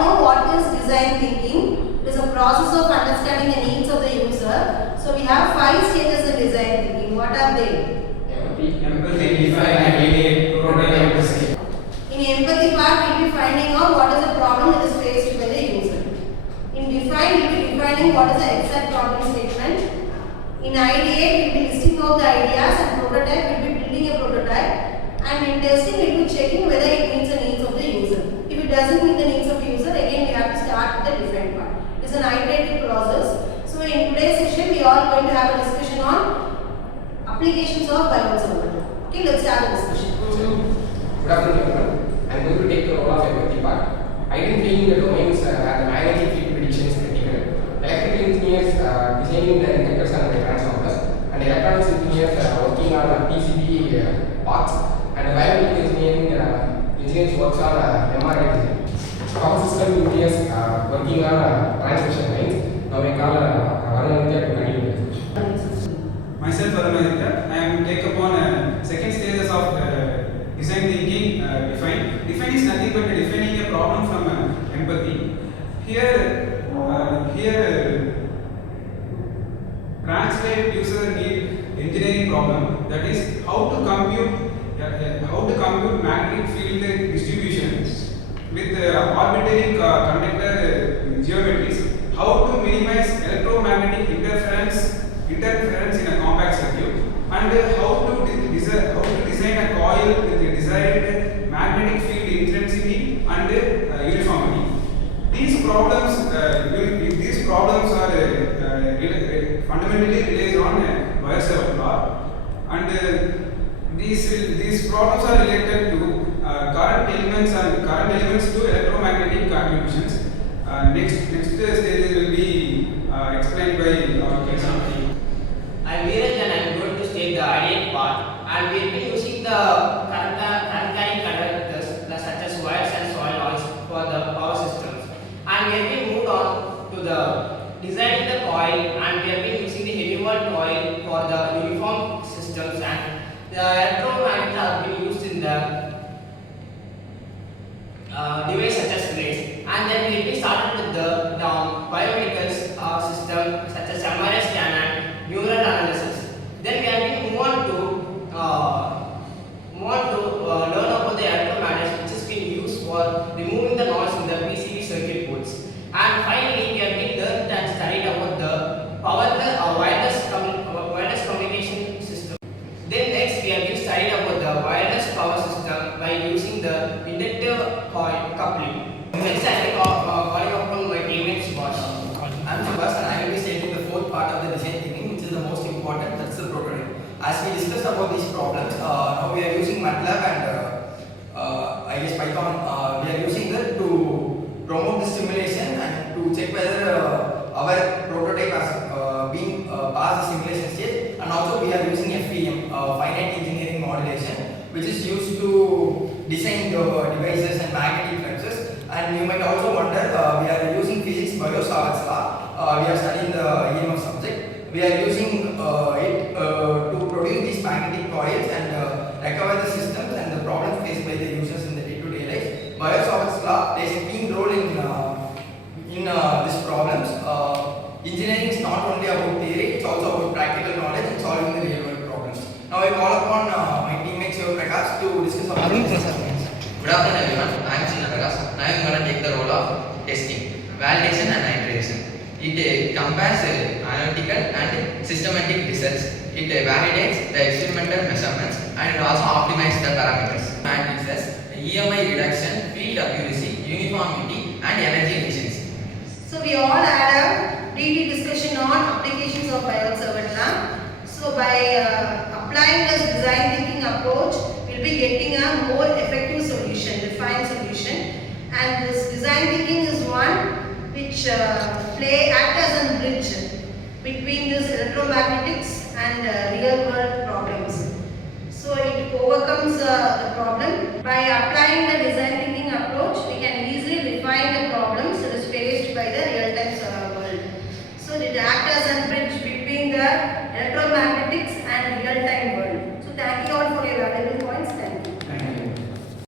know what is design thinking. It is a process of understanding the needs of the user. So we have 5 stages in design thinking. What are they? Empathy, define, ideate, prototype, design. In empathy part, we will be finding out what is the problem that is faced by the user. In define, we will be defining what is the exact problem statement. In ideate, we will be listing out the ideas, and prototype, we will be building a prototype. And in testing, we will be checking whether it meets the needs of the user. If it doesn't meet the needs of the user, again we have to start with the define part. It is an iterative process. So in today's session, we are going to have a discussion on applications of Biot-Savart Law. Okay, let's start the discussion. Good afternoon, everyone. I am going to take the role of empathy part. Identifying the domains where the magnetic field prediction is critical. Electrical engineers designing the inductors and the transformers, and electronics engineers working on PCB parts, and biomedical engineers works on MRI design. Power system engineers working on transmission lines. Now we call Varunaditya to continue the discussion. Myself, Varunaditya. I am take upon second stages of design thinking. Define. Define is nothing but defining a problem from empathy. Here translate user need engineering problem, that is how to compute magnetic field distribution with arbitrary conductor geometries, how to minimize electromagnetic interference in a compact circuit, and how to design a coil with the desired magnetic field intensity and uniformity. These problems are fundamentally related on Biot-Savart Law, and these problems are related to current elements to electromagnetic contributions. Next stages will be explained by our case. I am Veeraj and I am going to state the ideate part, and we will be using the current-carrying conductors such as wires and solenoids for the power systems, and we have been moved on to the designing the coil, and we have been using the heavy wall coil for the uniform systems, and the electromagnets have been used in the device such as relays. And then we will be started with the biomedical system such as MRI scan and neural analysis. Then we have been move on to learn about the electromagnets, which is being used for removing the noise in the PCB circuit boards. And finally, we have been learned and studied about the wireless communication system. Then next, we have been studied about the wireless power system by using the inductor coil coupling. Next, I will calling upon my teammates. I am Subhas and I will be stating the fourth part of the design thinking, which is the most important, that's the prototype. As we discussed about these problems, now we are using MATLAB and I guess Python. We are using that to promote the simulation and to check whether our prototype has been passed the simulation stage, and also we are using FEM, finite engineering modulation, which is used to design the devices and magnetic fluxes. And you might also wonder, we are using physics Biot-Savart Law. We are studying the EMF subject. We are using it to produce these magnetic coils and recover the systems and the problems faced by the users in the day-to-day life. Biot-Savart Law plays a key role in these problems. Engineering is not only about theory, it's also about practical knowledge and solving the real-world problems. Now I call upon my teammates Prakash to discuss about this. Good afternoon everyone, I am Sinha Prakash. Now I am going to take the role of testing, validation and iteration. It compares analytical and systematic results. It validates the experimental measurements and it also optimizes the parameters. Matrices, EMI reduction, field accuracy, uniformity and energy efficiency. So we all had a detailed discussion on applications of Biot-Savart Law. So by applying this design thinking approach, we will be getting a more effective solution, defined solution. And this design thinking is one which act as a bridge between this electromagnetics and real world problems. So it overcomes the problem. By applying the design thinking approach, we can easily define the problems that is faced by the real-time world. So it acts as a bridge between the electromagnetics and real-time world.